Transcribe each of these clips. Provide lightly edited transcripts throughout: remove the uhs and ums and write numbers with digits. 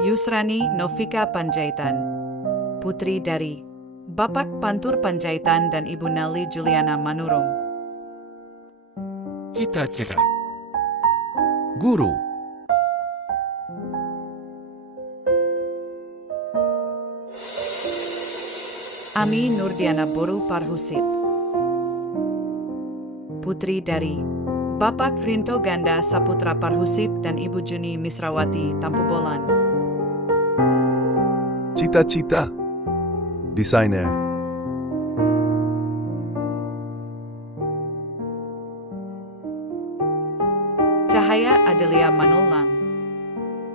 Yusrani Novika Panjaitan, putri dari Bapak Pantur Panjaitan dan Ibu Nelly Juliana Manurung. Cita-cita guru. Ami Nurdiana Boru Parhusip, putri dari Bapak Rinto Ganda Saputra Parhusip dan Ibu Juni Misrawati Tampubolan. Cita-cita desainer. Cahaya Adelia Manulang,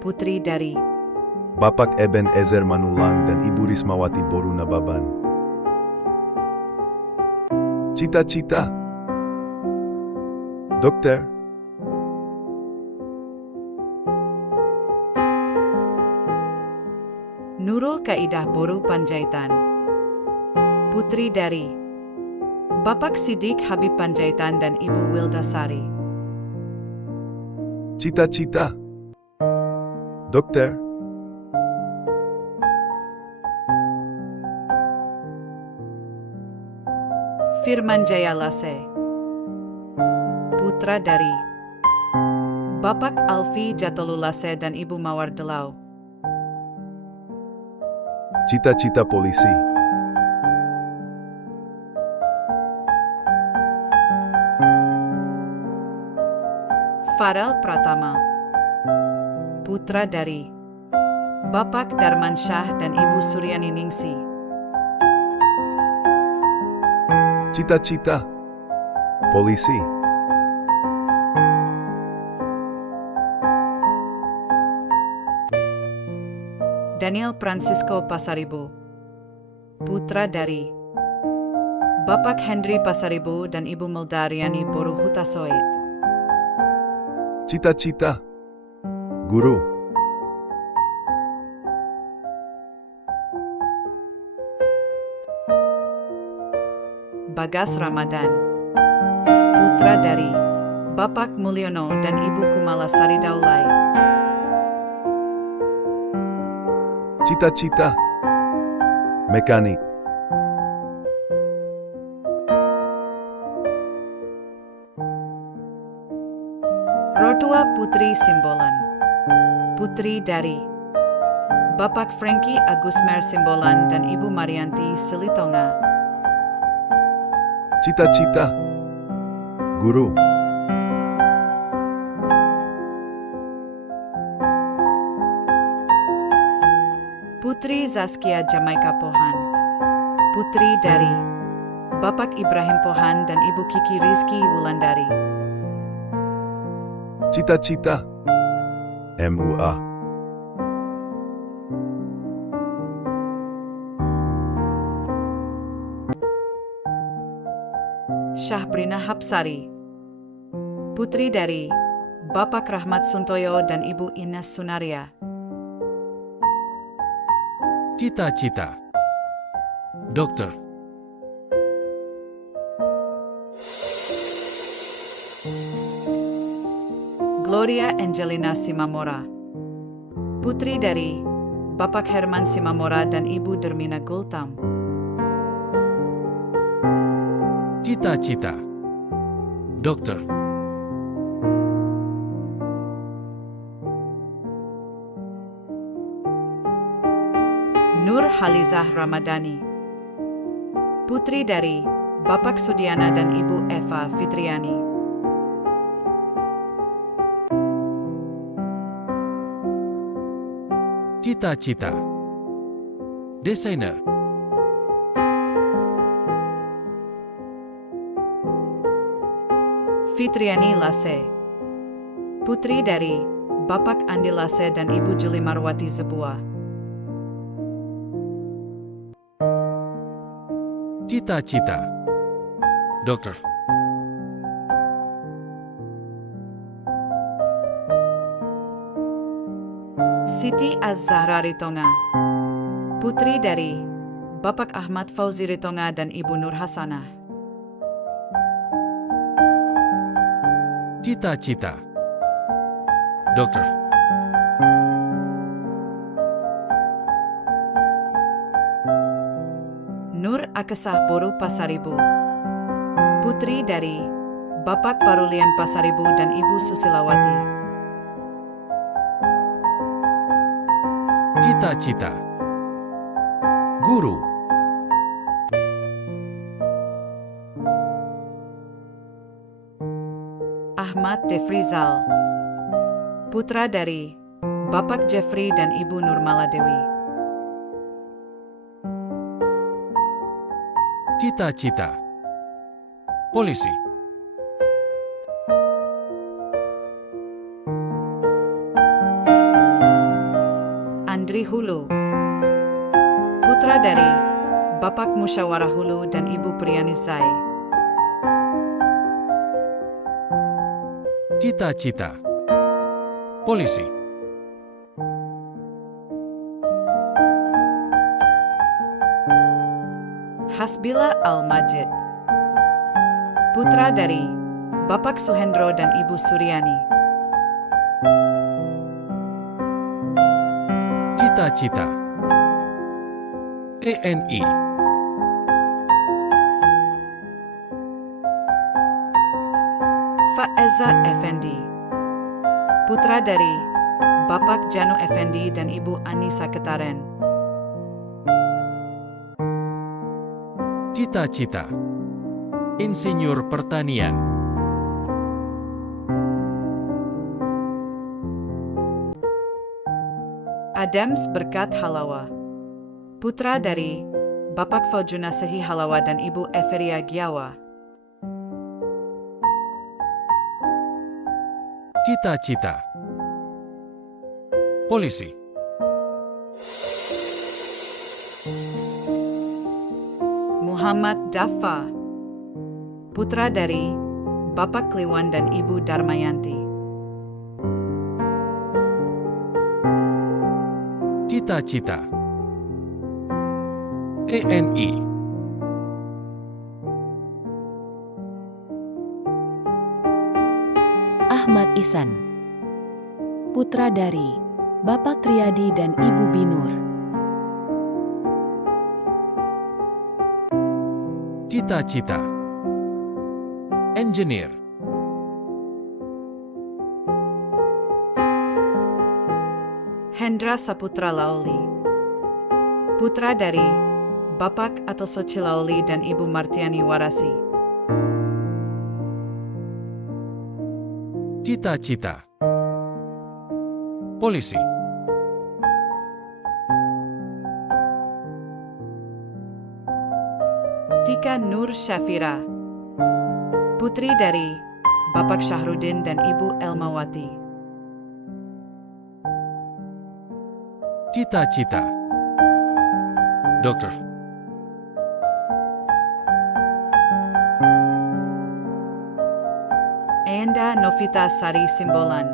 putri dari Bapak Eben Ezer Manulang dan Ibu Rismawati Boru Nababan. Cita-cita dokter. Nurul Kaidah Boru Panjaitan, putri dari Bapak Sidik Habib Panjaitan dan Ibu Wildasari. Cita-cita dokter. Firman Jaya Lase, putra dari Bapak Alfi Jatolu Lase dan Ibu Mawar Delau. Cita-cita polisi. Farel Pratama, putra dari Bapak Darman Syah dan Ibu Suryani Ningsi. Cita-cita polisi. Daniel Francisco Pasaribu, putra dari Bapak Henry Pasaribu dan Ibu Meldariani Boru Hutasoid. Cita-cita guru. Bagas Ramadan, putra dari Bapak Mulyono dan Ibu Kumala Sari Daulay. Cita-cita mekanik. Rotua Putri Simbolan, putri dari Bapak Frankie Agusmer Simbolan dan Ibu Marianti Silitonga. Cita-cita guru. Putri Zaskia Jamaika Pohan, putri dari Bapak Ibrahim Pohan dan Ibu Kiki Rizky Wulandari. Cita-cita MUA. Syahbrina Hapsari, putri dari Bapak Rahmat Suntoyo dan Ibu Ines Sunaria. Cita-cita dokter. Gloria Angelina Simamora, putri dari Bapak Herman Simamora dan Ibu Dermina Gultam. Cita-cita dokter. Nur Halizah Ramadhani, putri dari Bapak Sudiana dan Ibu Eva Fitriani. Cita-cita desainer. Fitriani Lase, putri dari Bapak Andi Lase dan Ibu Juli Marwati Zebua. Cita-cita dokter. Siti Az-Zahra Ritonga, putri dari Bapak Ahmad Fauzi Ritonga dan Ibu Nur Hasanah. Cita-cita dokter. Nur Akesah Boru Pasaribu. Putri dari Bapak Parulian Pasaribu dan Ibu Susilawati. Cita-cita. Guru. Ahmad Defrizal. Putra dari Bapak Jeffrey dan Ibu Nurmala Dewi. Cita-cita. Polisi. Andri Hulu. Putra dari Bapak Musyawarah Hulu dan Ibu Priyanis Zai. Cita-cita. Polisi. Hasbila Al-Majid. Putra dari Bapak Suhendro dan Ibu Suryani. Cita-cita. TNI. Faeza Effendi. Putra dari Bapak Janu Effendi dan Ibu Anissa Ketaren. Cita-cita. Insinyur pertanian. Adams Berkat Halawa. Putra dari Bapak Faujuna Sehi Halawa dan Ibu Everia Giawa. Cita-cita. Polisi. Muhammad Daffa. Putra dari Bapak Kliwan dan Ibu Darmayanti. Cita-cita. TNI. Ahmad Ihsan. Putra dari Bapak Triadi dan Ibu Binur. Cita-cita. Engineer. Hendra Saputra Laoli. Putra dari Bapak Atosoci Laoli dan Ibu Martiani Warasi. Cita-cita. Polisi. Tika Nur Syafira. Putri dari Bapak Syahrudin dan Ibu Elmawati. Cita-cita. Dokter. Enda Novita Sari Simbolan.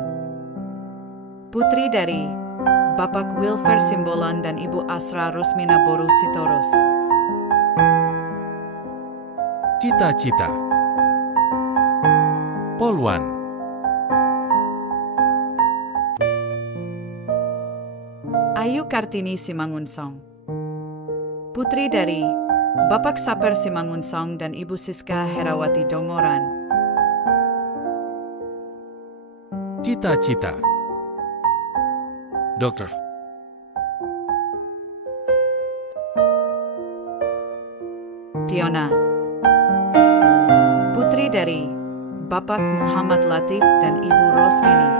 Putri dari Bapak Wilfer Simbolan dan Ibu Asra Rusmina Boru Sitorus. Cita-cita. Polwan. Ayu Kartini Simangunsong. Putri dari Bapak Saper Simangunsong dan Ibu Siska Herawati Dongoran. Cita-cita. Dokter. Tiona. Putri dari Bapak Muhammad Latif dan Ibu Rosmini.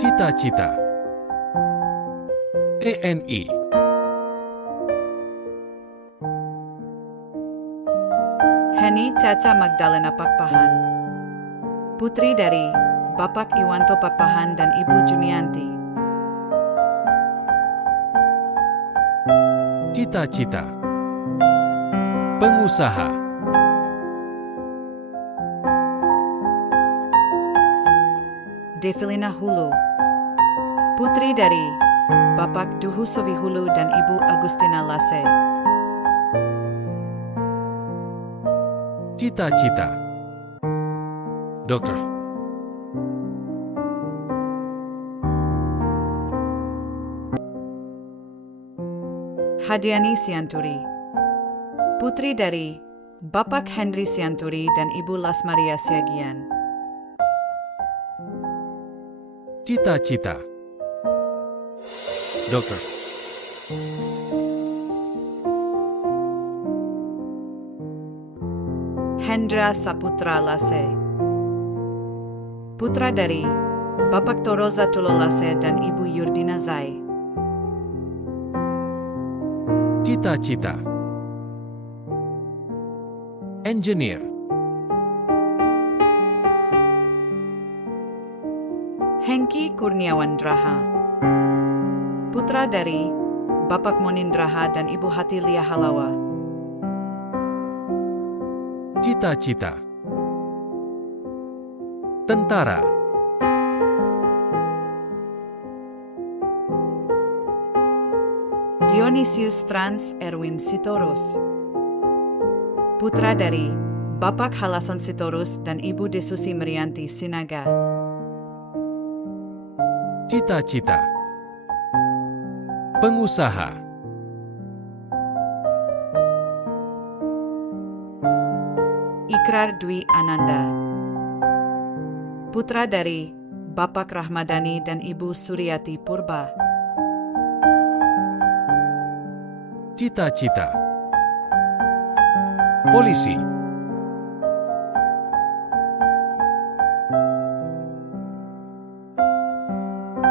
Cita-cita. TNI. Heni Caca Magdalena Pakpahan. Putri dari Bapak Iwanto Pakpahan dan Ibu Jumianti. Cita-cita. Pengusaha. Devilina Hulu. Putri dari Bapak Duhusowi Hulu dan Ibu Agustina Lase. Cita-cita. Dokter. Hadiani Sianturi. Putri dari Bapak Henry Sianturi dan Ibu Lasmaria Siagian. Cita-cita. Dokter. Hendra Saputra Lase. Putra dari Bapak Toroza Tulo Lase dan Ibu Yurdina Zai. Cita-cita. Engineer. Hengki Kurniawan Draha. Putra dari Bapak Monindraha dan Ibu Hatilia Halawa. Cita-cita. Tentara. Dionysius Trans Erwin Sitorus. Putra dari Bapak Halasan Sitorus dan Ibu Desusi Merianti Sinaga. Cita-cita. Pengusaha. Ikrar Dwi Ananda. Putra dari Bapak Rahmadani dan Ibu Suryati Purba. Cita-cita. Polisi.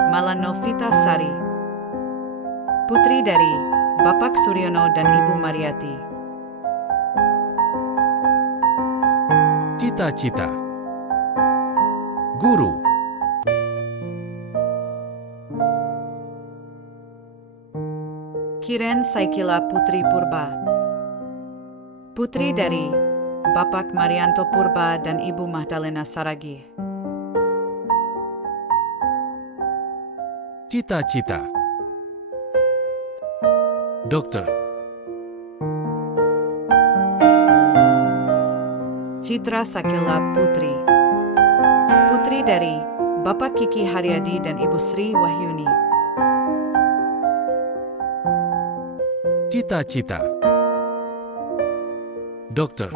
Malanovita Sari. Putri dari Bapak Suryono dan Ibu Mariati. Cita-cita. Guru. Kiren Saikila Putri Purba. Putri dari Bapak Marianto Purba dan Ibu Mahdalena Saragih. Cita-cita. Dokter. Citra Sakila Putri. Putri dari Bapak Kiki Haryadi dan Ibu Sri Wahyuni. Cita-cita. Dokter.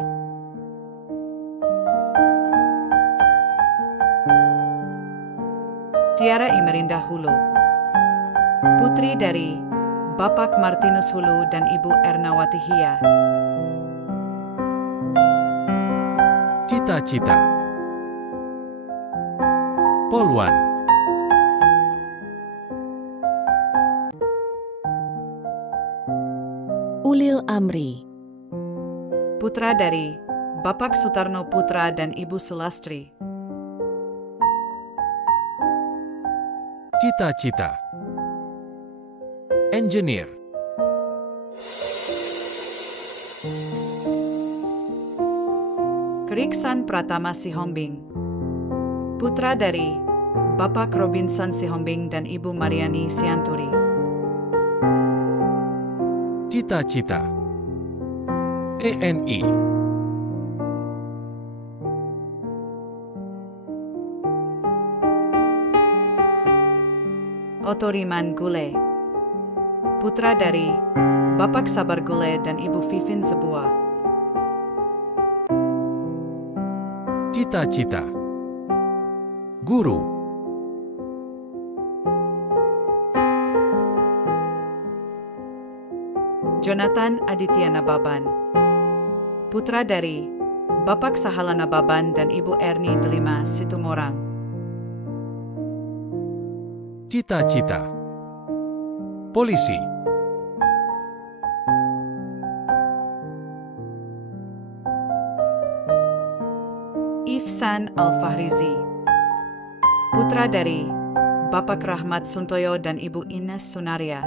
Tiara Imerinda Hulu. Putri dari Bapak Martinus Hulu dan Ibu Ernawati Hia. Cita-cita. Polwan. Ulil Amri. Putra dari Bapak Sutarno Putra dan Ibu Sulastri. Cita-cita. Engineer. Keriksan Pratama Sihombing. Putra dari Bapak Robinson Sihombing dan Ibu Mariani Sianturi. Cita-cita. TNI. Otoriman Gule. Putra dari Bapak Sabar Gule dan Ibu Vivin Zebua. Cita-cita. Guru. Jonathan Aditya Nababan. Putra dari Bapak Sahala Nababan dan Ibu Erni Delima Situmorang. Cita-cita. Polisi. Ihsan Al-Fahrizi. Putra dari Bapak Rahmat Suntoyo dan Ibu Ines Sunaria.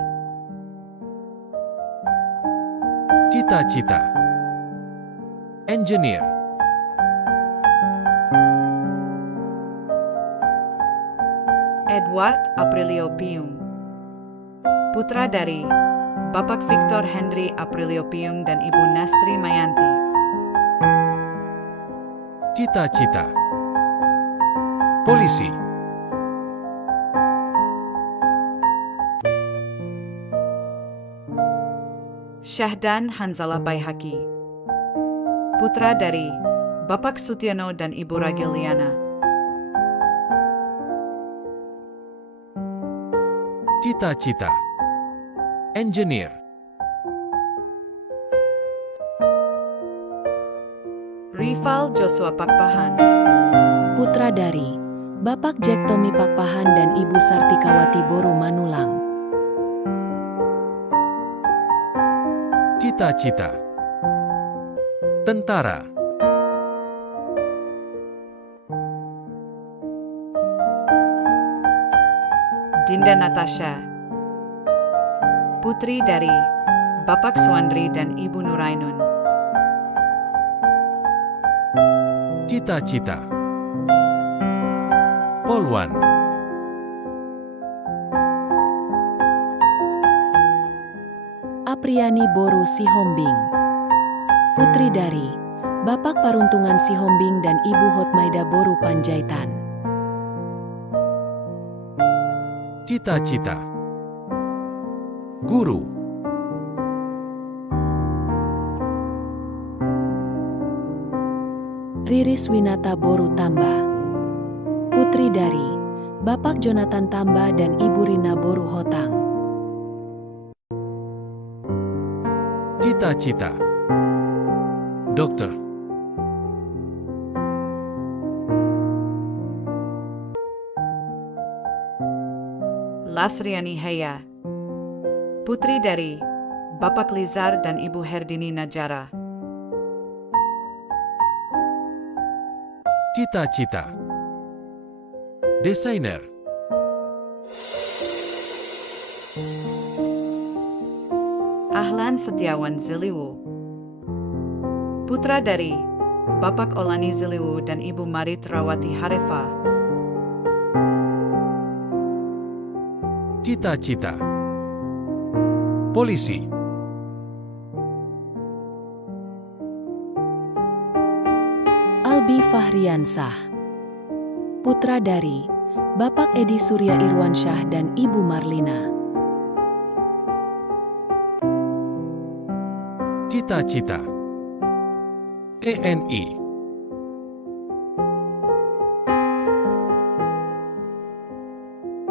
Cita-cita. Engineer. Edward Aprilio Piung. Putra dari Bapak Victor Henry Aprilio Piung dan Ibu Nastri Mayanti. Cita-cita. Polisi. Syahdan Hanzalah Baihaqi. Putra dari Bapak Sutiono dan Ibu Rageliana. Cita-cita. Engineer. Rival Joshua Pakpahan. Putra dari Bapak Jack Tommy Pakpahan dan Ibu Sartikawati Boru Manulang. Cita-cita. Tentara. Dinda Natasha. Putri dari Bapak Suandri dan Ibu Nurainun. Cita-cita. Polwan. Apriani Boru Sihombing. Putri dari Bapak Paruntungan Sihombing dan Ibu Hotmaida Boru Panjaitan. Cita-cita. Guru. Riris Winata Boru Tamba. Putri dari Bapak Jonathan Tamba dan Ibu Rina Boru Hotang. Cita-cita. Dokter. Lasriani Heya. Putri dari Bapak Lizar dan Ibu Herdini Najara. Cita-cita. Desainer. Ahlan Setiawan Ziliwu. Putra dari Bapak Olani Ziliwu dan Ibu Marit Rawati Harefa. Cita-cita. Polisi. Albi Fahriansah. Putra dari Bapak Edi Surya Irwansyah dan Ibu Marlina. Cita-cita. TNI.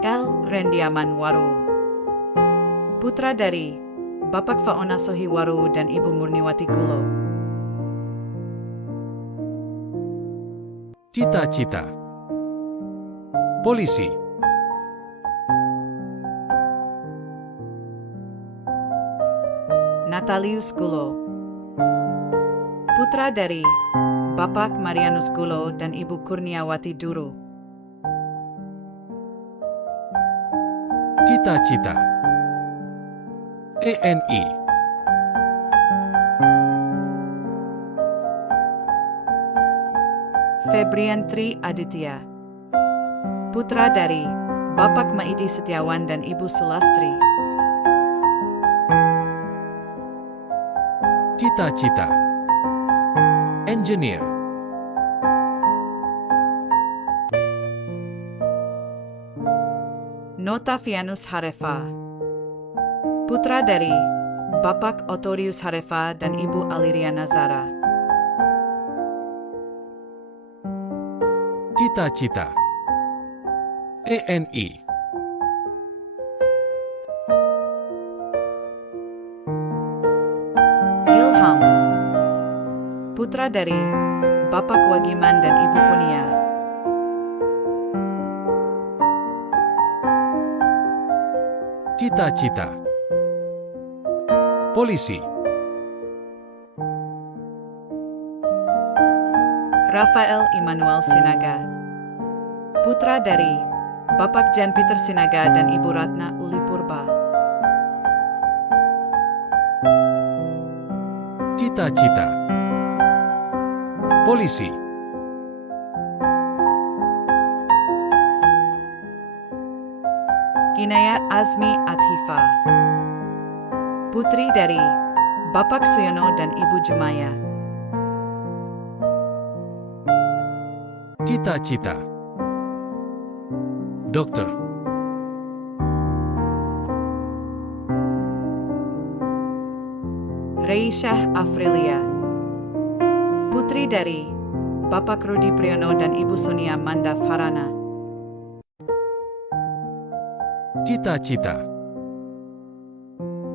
L. Rendiaman Waru. Putra dari Bapak Faona Sohi Waru dan Ibu Murniwati Gulo. Cita-cita. Polisi. Natalius Gulo. Putra dari Bapak Marianus Gulo dan Ibu Kurniawati Duru. Cita-cita. TNI. Febrian Tri Aditya. Putra dari Bapak Maidi Setiawan dan Ibu Sulastri. Cita-cita. Engineer. Notavianus Harefa. Putra dari Bapak Otorius Harefa dan Ibu Aliria Nazara. Cita-cita. TNI. Ilham. Putra dari Bapak Wagiman dan Ibu Punia. Cita-cita. Polisi. Rafael Immanuel Sinaga. Putra dari Bapak Jan Peter Sinaga dan Ibu Ratna Uli Purba. Cita-cita. Polisi. Kinaya Azmi Athifa. Putri dari Bapak Suyono dan Ibu Jumaya. Cita-cita. Dokter. Reisyah Afrilia. Putri dari Bapak Rudi Priyono dan Ibu Sonia Manda Farana. Cita-cita.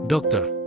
Dokter.